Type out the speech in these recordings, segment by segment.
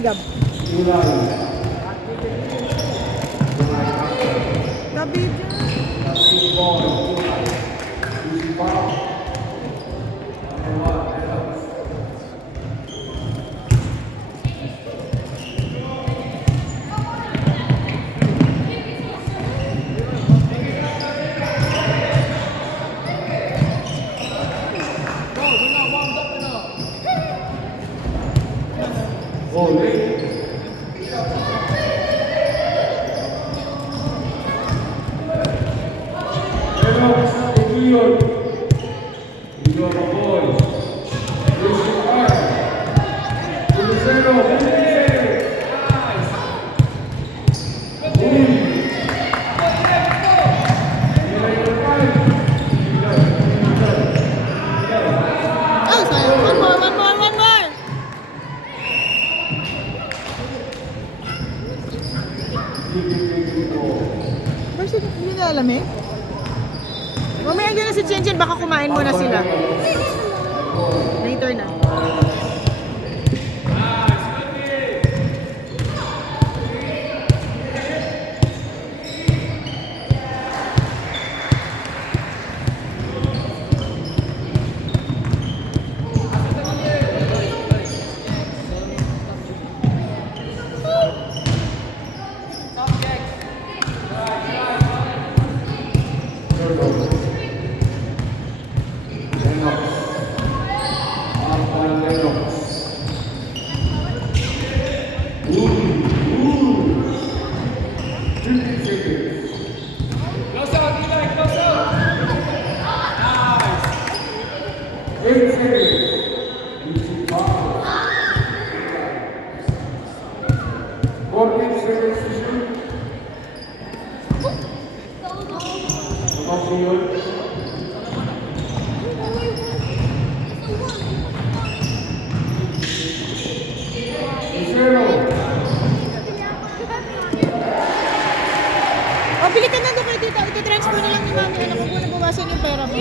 si Gab. Gabi dyan. Oh, sorry. One more. Basta hindi na alam eh. Mamaya dyan na si Chin Chin, baka kumain muna sila. Later na. O, bili ka na doon kayo dito. Ito-transfer na lang ni Mami. Anak ko na bawasan yung pera mo.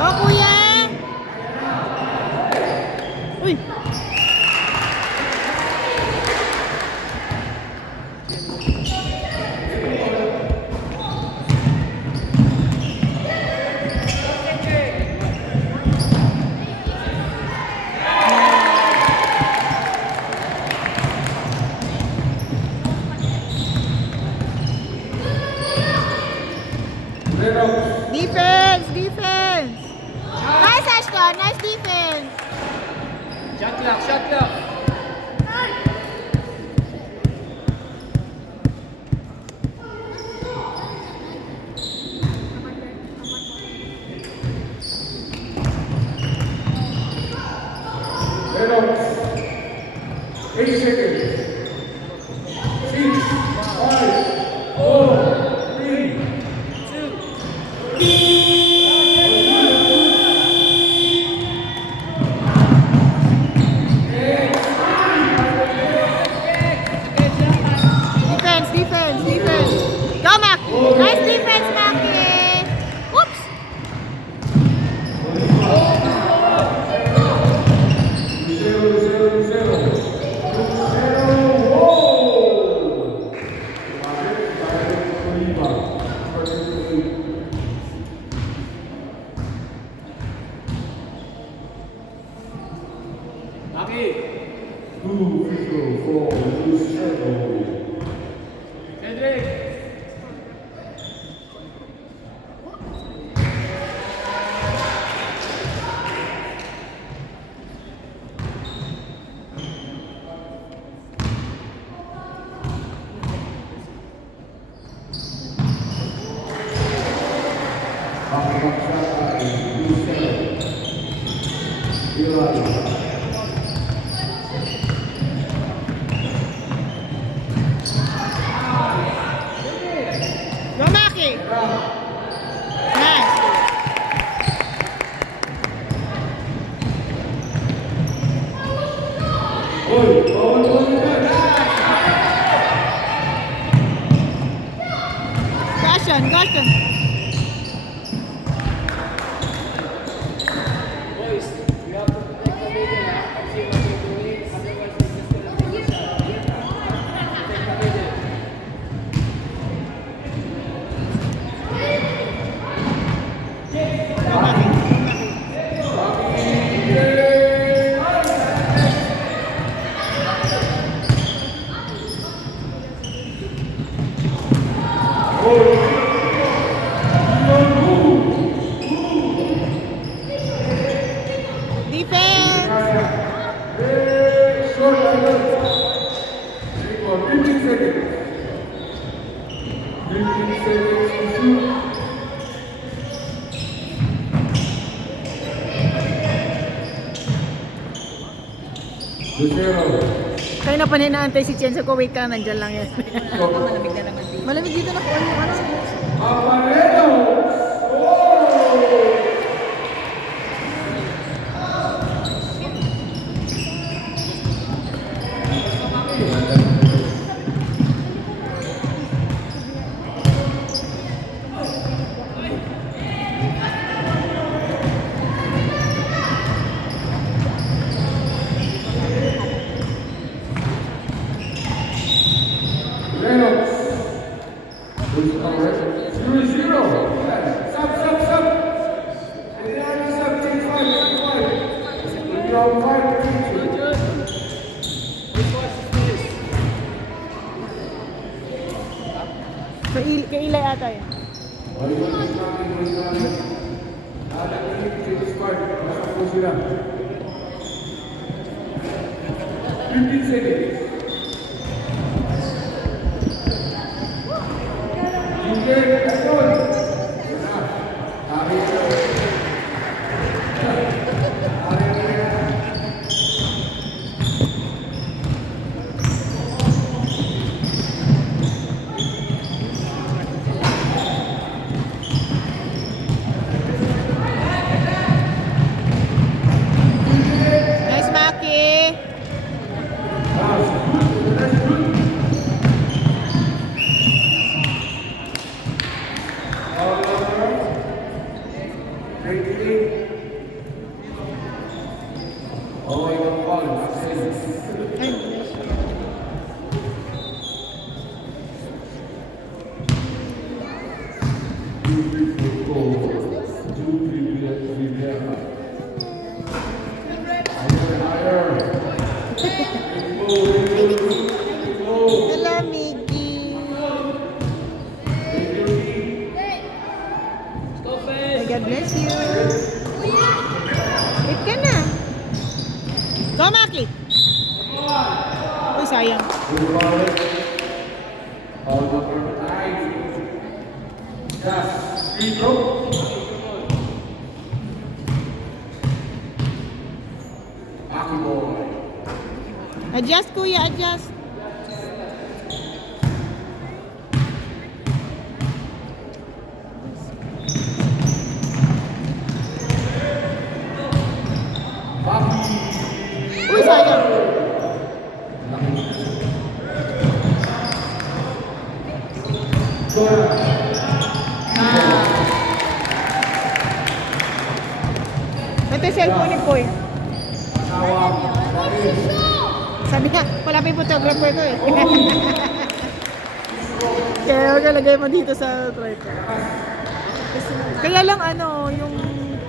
Go, kuya! Uy! Defense! Nice, Ashton! Nice defense! Shot clock! Defense! Go, Maki! Nice defense, Maki! Whoops! Maki! 2-0 Cedric! Go, Maki! Nice! Caution! Defense! Kaya na pa ninaantay si Chenzo ko, wait ka, nandyan lang yan. Malamig na naman dito. Malamig dito na po. Kailay ata yan. Nice, Maki. Hello, Miggy. May God bless you. Wait ka na. Go, Maki. Uy, sayang. Adjust, kuya, adjust. Uy, sayang. Ito yung cellphone ni Poy. Sabi niya, wala pa yung photographer ko eh. Kaya huwag lagay mo dito sa tripod. Kaya lang ano, yung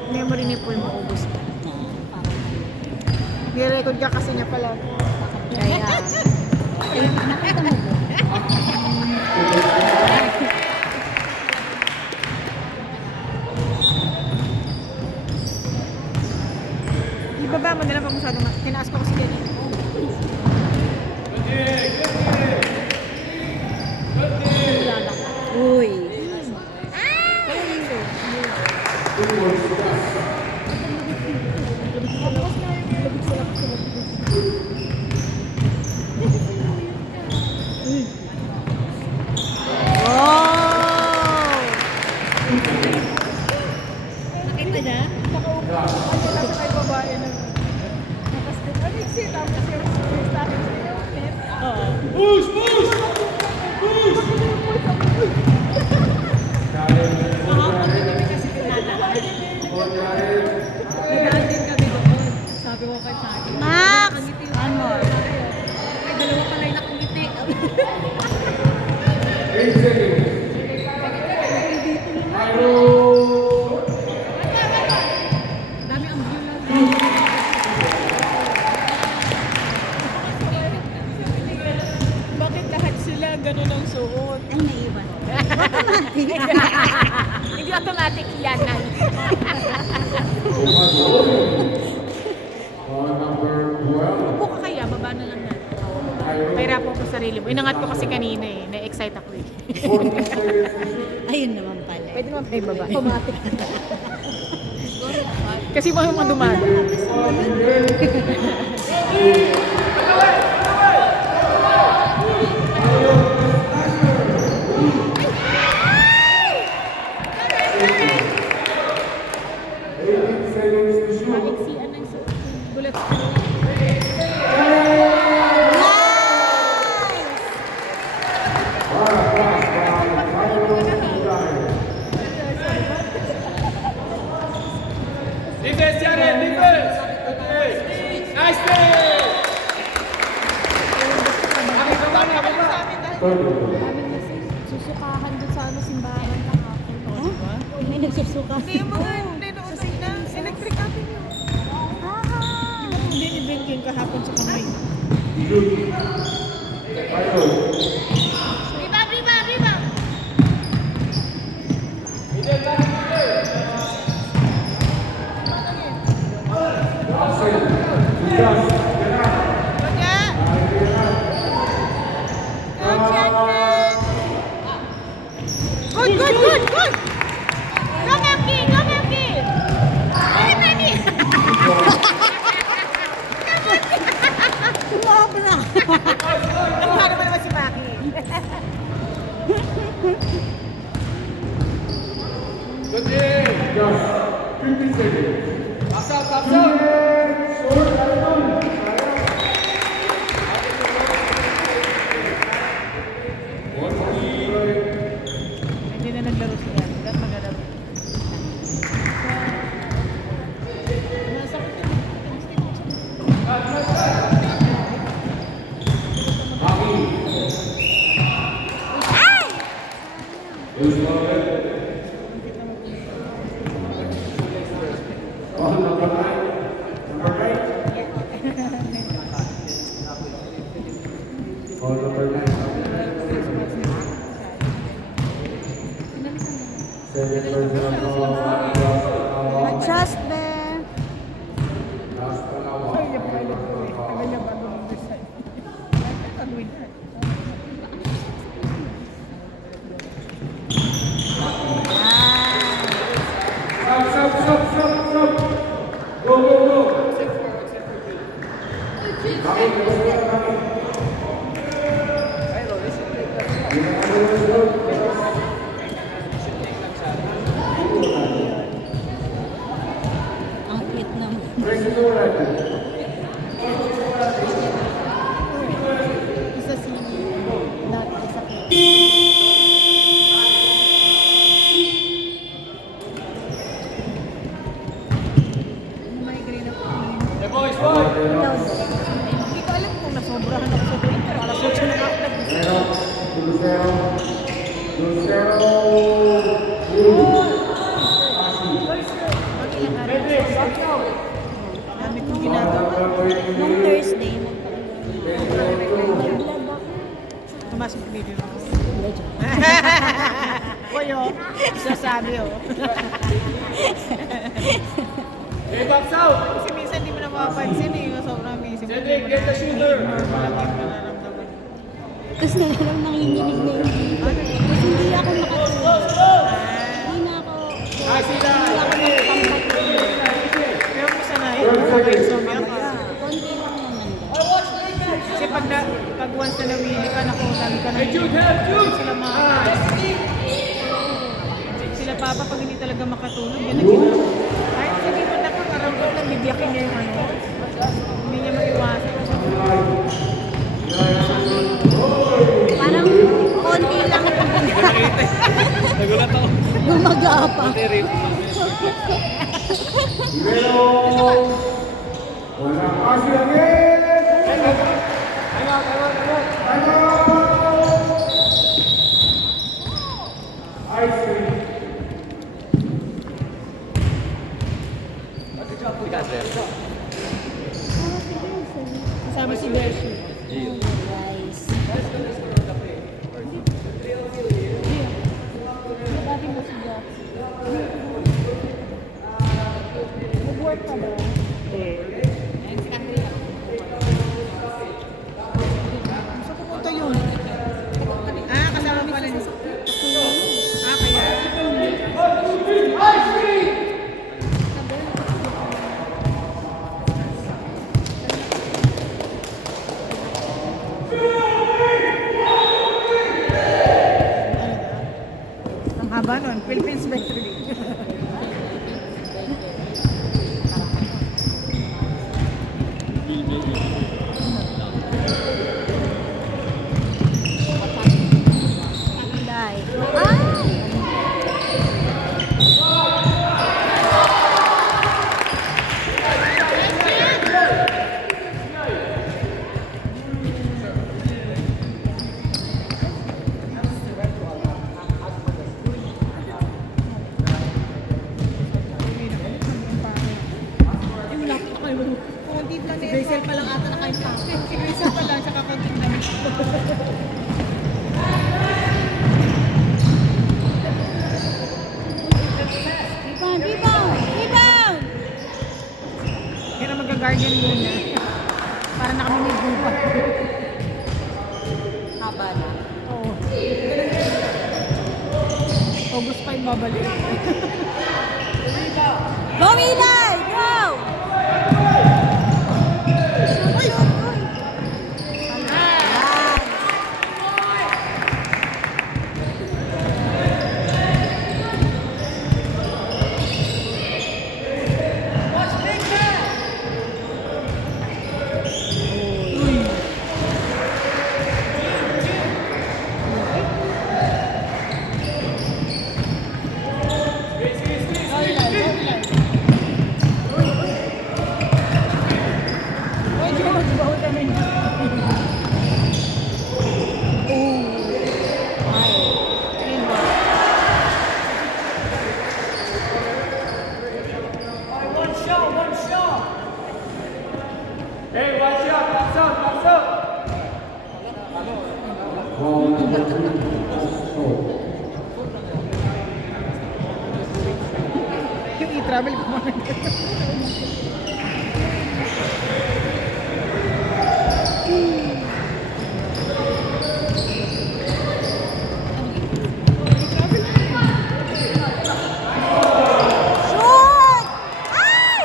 memory ni Poy maubos. Ni-record ka kasi niya pala. Kaya... Ibaba mo na lang pag masyadong tinaas ko kasi ganyan. Uy. Nakita niya? Nakaupo lang sa may babae na nakastin. Ano yung sit? Tapos yung starting sa iyo. Oo. Push! Push! Push! Nakakapunod kami kasi pinadaan. Nagdaan din kami doon. Sabi ko kay Saki. Max! One more. Ay, dalawa pala yung nakangiti. 8 seconds. Winangat ko kasi kanina eh. Na-excite ako eh. Ayun naman pala. Pwede naman pa ibaba. Automatic. Kasi mga dumago. Maiksian ng bulat. Defense, Jared, defense. Nice play. Abi ka ba? Abi ba? Daming kasi susukahan doon sa simbahan kahapon. May nagsusuka. Hindi yung mga nanonood na electric natin yun. Hindi event yun kahapon sa kamay. Viva, viva, viva! Good, good, good, good! Go, Melky! Go, Melky! Ay, baby! Tumobra! Ano ba naman si Maki? Good day. Pass out, pass out. Hindi na naglaro siya. Dapat maglalaro. Adjust, be! Ay, yung pilot ko eh. Tagal niya bago mag-decide. Pag-win na. Ang cute naman. Isa si dati sa migraine ako. The boys, boy. Hindi ko alam kung nasobrahan ako sa brain pero alam ko siya nakakapag. Cedric, back out. Dami kong ginagawa. Nung Thursday, nag-vlog ako. Pumasok ko video ako. Uy, oh. Isasabi, oh. Okay, backs out. Kasi minsan di mo na mapapansin eh. Sobrang amazing. Cedric, get the shooter. Normal lang yung nararamdaman. Tapos na lang nanginginig na yung dito. Tapos hindi ako makatulog. Hindi na ako... Nice, Hindi ako nagpampat. Pero kung sanayin, sabay zombie ako. Konti lang naman daw. Kasi pag once na nawili ka, naku, sabi ka na Hey, Jude, help, Jude. sila makakalas. Sila papa, pag hindi talaga makatulog, yan ang ginagawa. Kahit sabihin mo na kung parang ko lang, bibyakin niya yung ano. Hindi niya maiwasan. Parang konti lang Nagulat ako. gumagapa. Kasama si Bershu. Guys. Dati mo si Jack. Nag-work ka ba? Gusto ko punta yun. team lang Si ni Grazel pa lang ata nakaintang. Si Grazel pa lang, tsaka konting damit. Rebound, rebound, rebound! Kaya mag-guardian muna. Para na kami may gubat. Haba na. Oo. August pa yung babalik. Go, Eli! Go! Shoot, shoot, goal. Oy, George, bawal namin. Ayun ba? Hey, watch out, pass out, pass out. Yung i-travel ko muna. Shoot! Ay!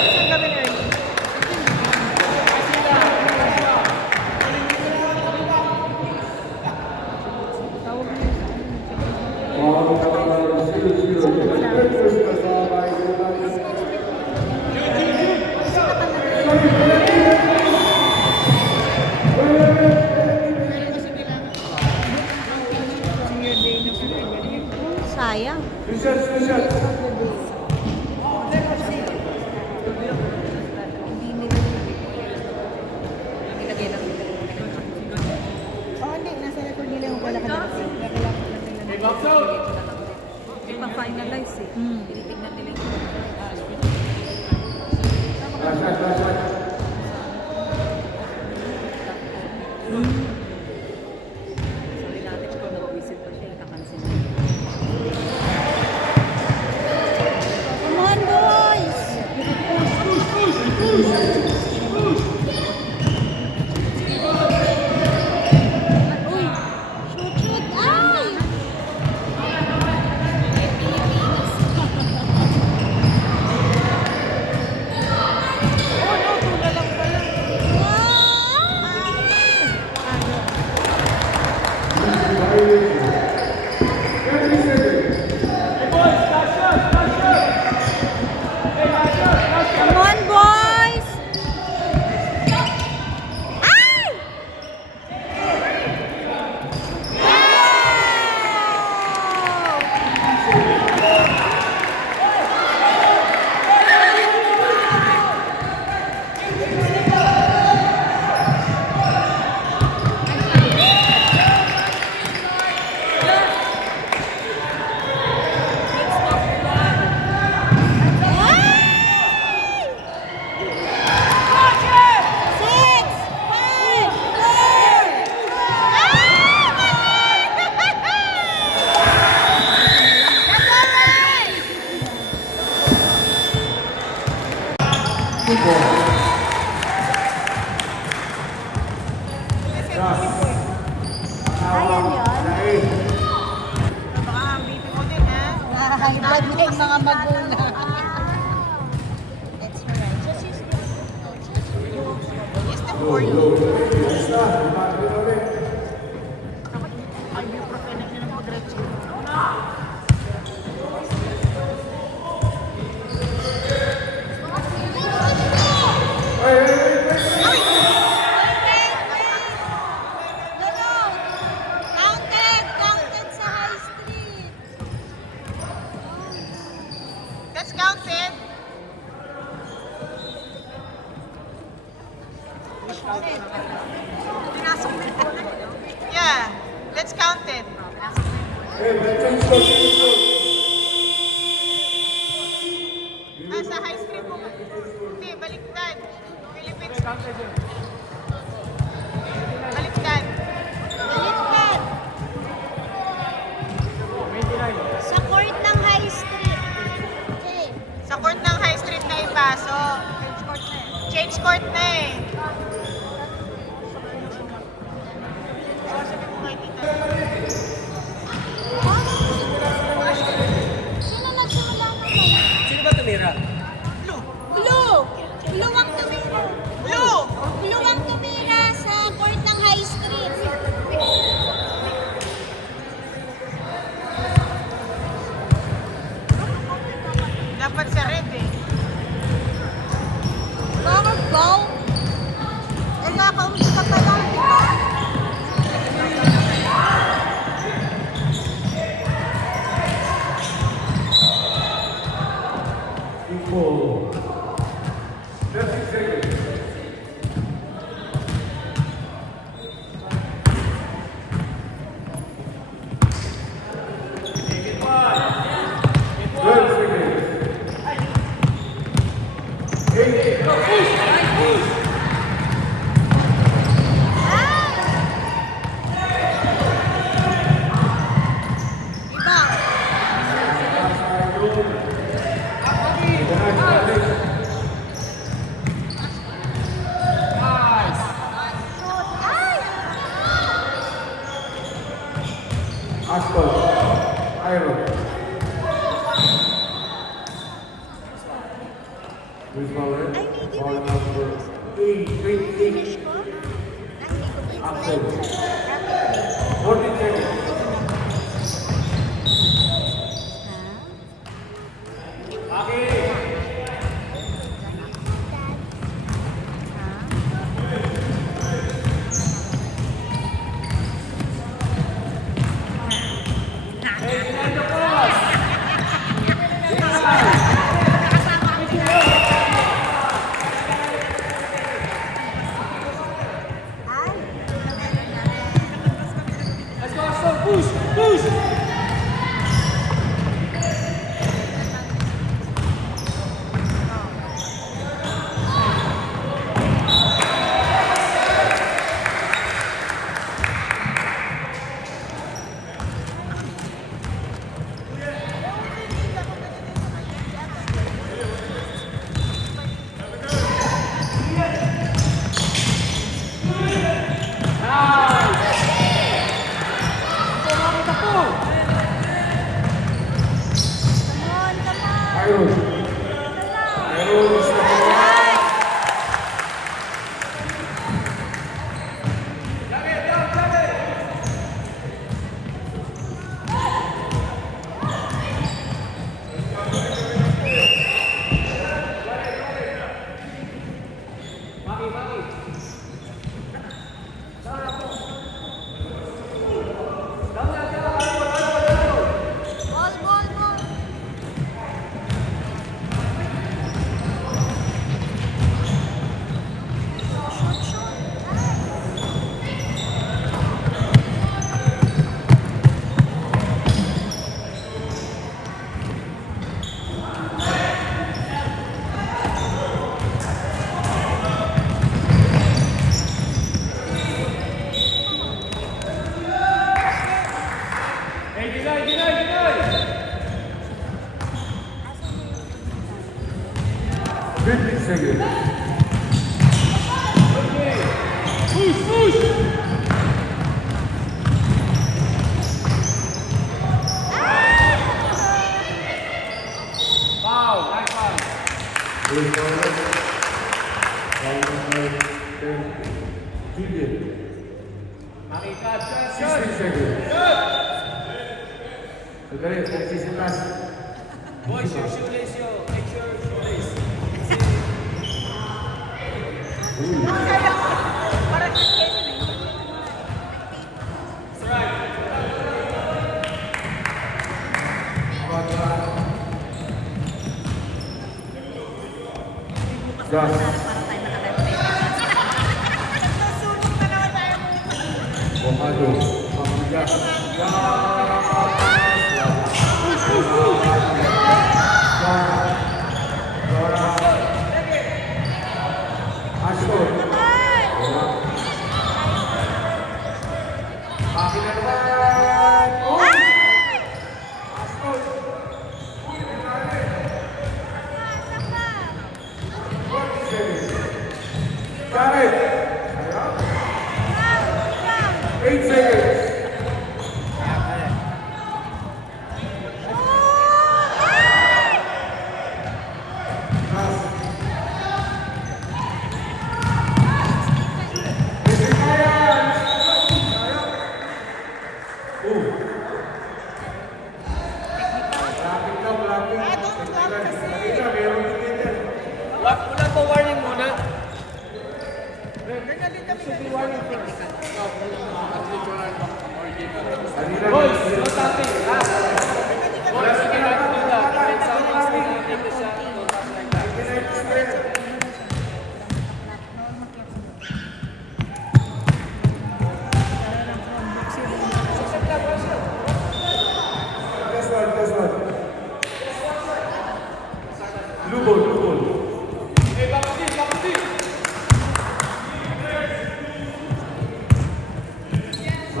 Isang gabi na rin. Tawag niyo sa senior day ng Pilipinas. Sayang. Oh, hindi. Nasa record nila yung wala ka darating. Kaya kailangan lang nila. Hey, box out. Ipa-finalize eh. Tinitignan nila yung Come on, boys! Uy! Shoot, shoot! Ay! Oh, no. Tula lang pala. Come on, boys! Ay! Six, five, four. That's all right. Ayan yun. Baka ang BP mo din, ha? Nakakalimutan niya yung mga magulang. That's right. Just use this. Yes, the for you. Ibuprofen na siya ng pag-review. Counted sa High Street. That's counted. Pinasok mo. Yeah, that's counted. Sa high street po. Hindi, baliktad. Philippines. Baliktad. Baliktad. Sa court ng High Street. Okay. Sa court ng high street na ipasok. Change court na eh. Sabi mo kay tita. Sino nagsimula naman? Sino ba tumira? Blue! Blue ang tumira. Blue! Blue ang tumira sa court ng High Street. Dapat sa red eh. Bakit go? Eh, nakaunti ka pa lang, di ba? Equal. 30 seconds. Iba. Ay! Asphalt. Iron. Who's ball Ay, may Ball giveaway. number 8. Finish ko? Axel. 40 seconds. Iron. Iron is the Ball, ball, ball. Shoot, shoot. Hey, deny, deny, deny! 50 seconds. Push, push! Foul, nice foul. Who's ball? Ball number 10. Julian. Makita, shot, 60 shot! seconds. Sandali, nagsisitas. Boys, your shoelace, yo. Make sure your shoelace. Parang Gas. nasunog na naman tayo. Bocado. Panggas.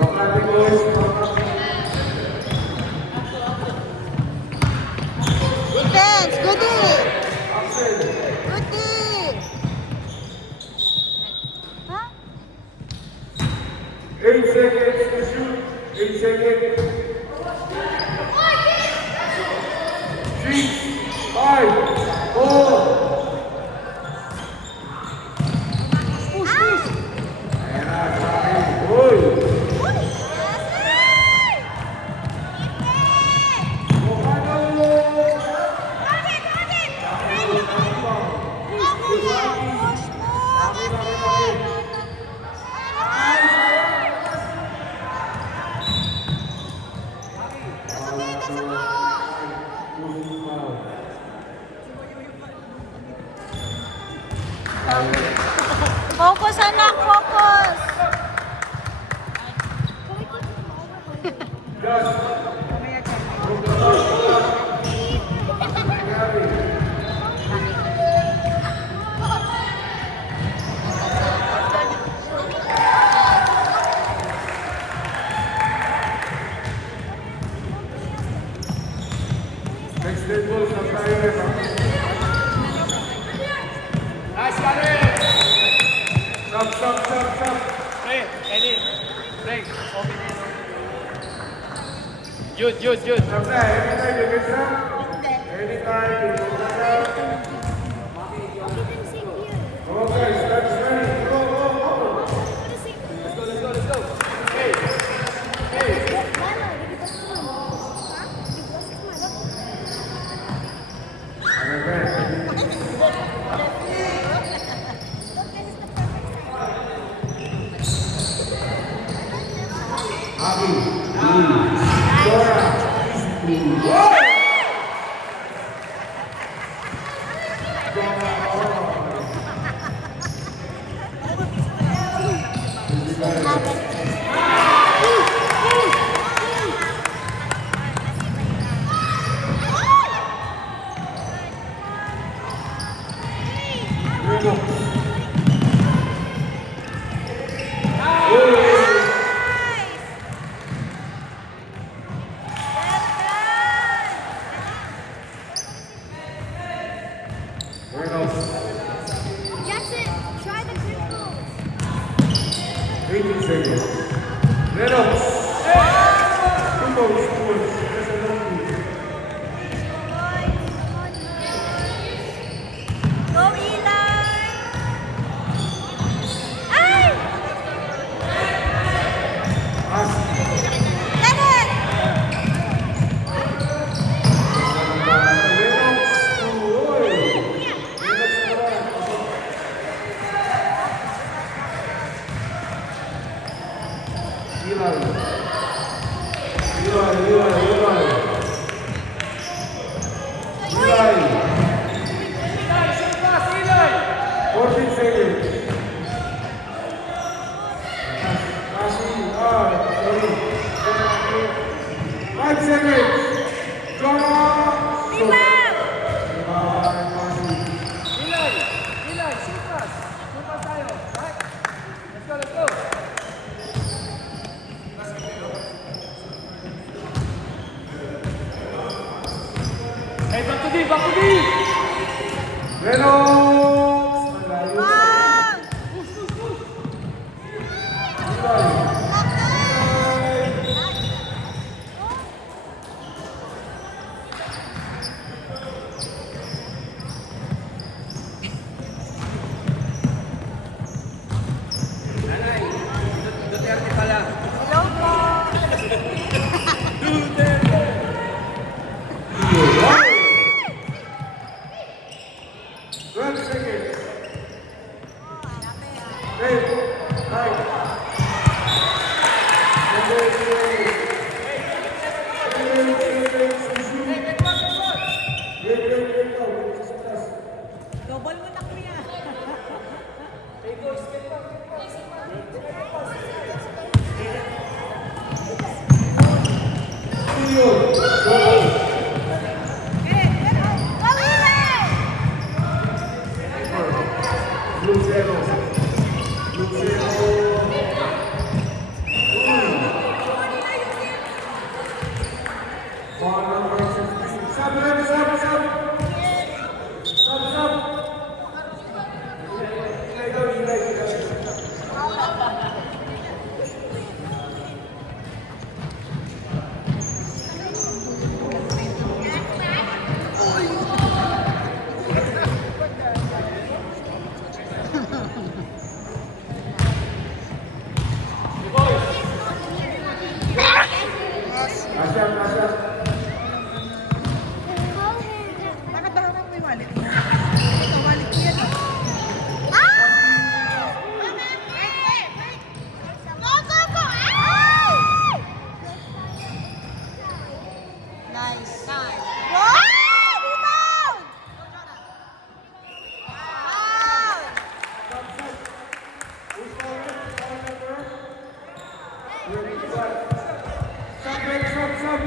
Makati boys. Defense, goody! Axel. Goody! Ha? 8 seconds to shoot. 8 seconds. 6, 5, 4. Ayan na, sabi. Uy! Focus, anak, focus! Next day po, sa tayo na. Nice, Gary! Stop. Break, Ellie. Break. Open it. Jude. Stop na, anytime you get some. Anytime you get some. Okay, start ready. Go. Let's go. Hey. Jackson, try the triple. 18 seconds. Reynolds. Two balls. That's a long lead. Go, Eli! Ay! Pass. Get it! Reynolds. Uy. Reynolds naman. Eli. 14 seconds. Passing. Sorry. 5 seconds. Go. Rebound! Passing. Eli, shoot pass. Shoot pass tayo. Right? Let's go. Hey, back to D. Reynolds. Malayo. Bang! Nanay, Duterte pala. Hello po! Duterte! 12 seconds. 8, 9. Double mo na, kuya. Lucero. Stop, break, stop, stop.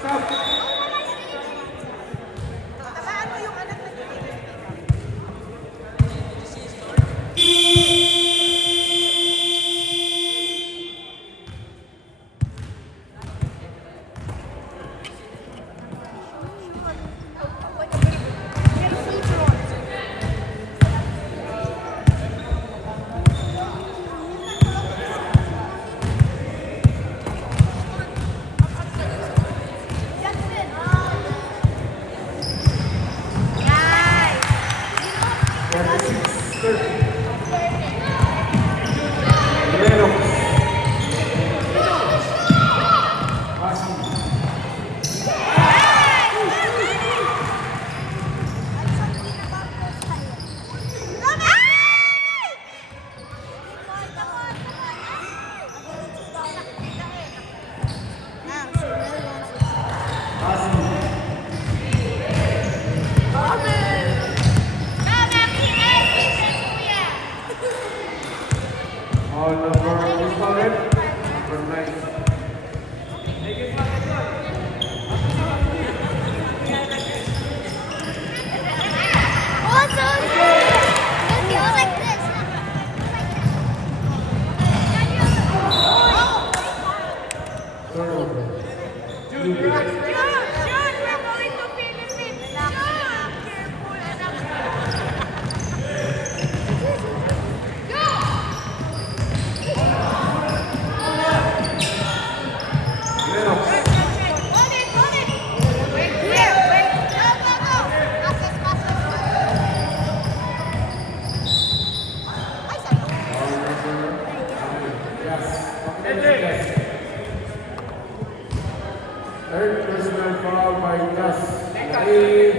Stop. Tamaan mo yung anak na tumigil. Third personal foul by Gus. Can we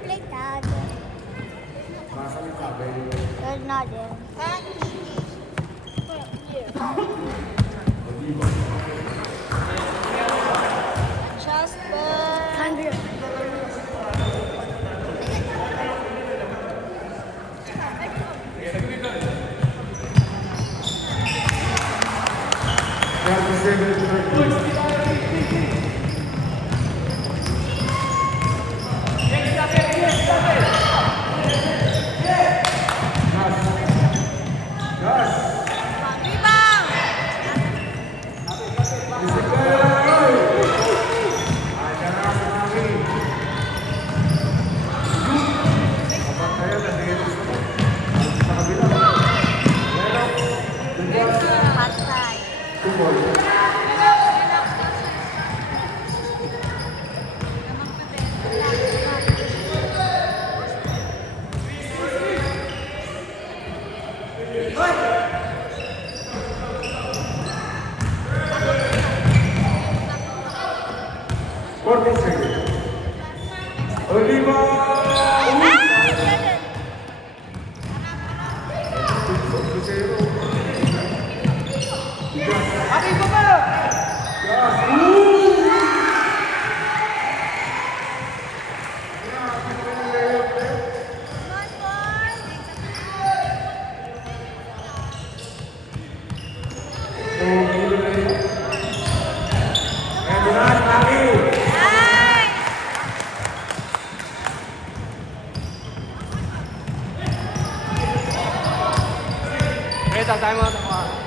play tag? Nasa may sabi. There's not there. Just 100. Time out ako.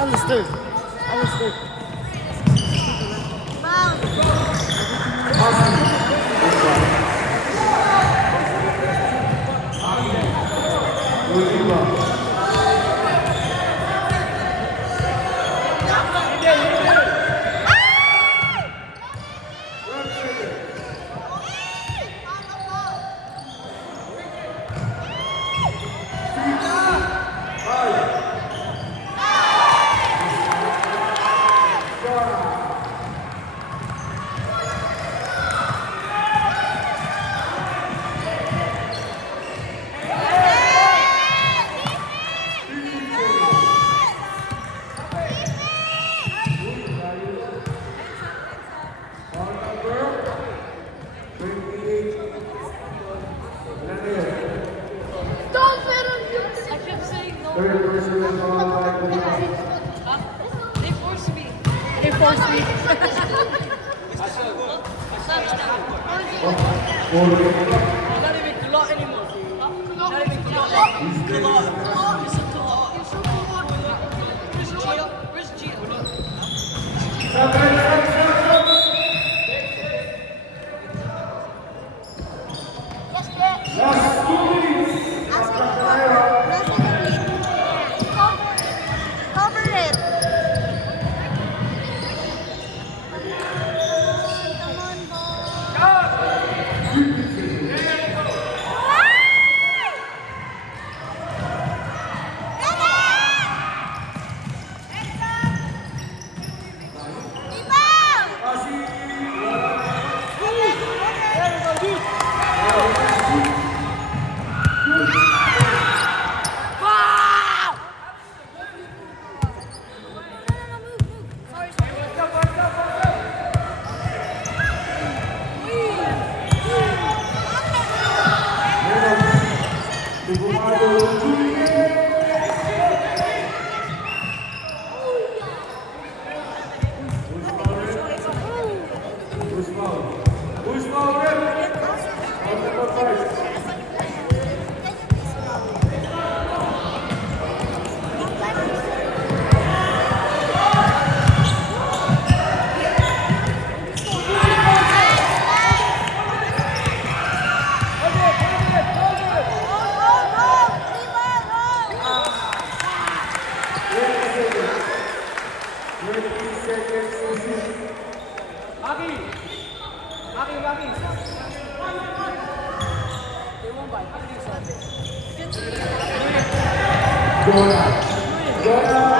Understood. Understood. Third personal foul by Gonzalez. They force me. Last 2 minutes. Cover it. Come on, boy. Who's foul, ref? On the court first. Jonah.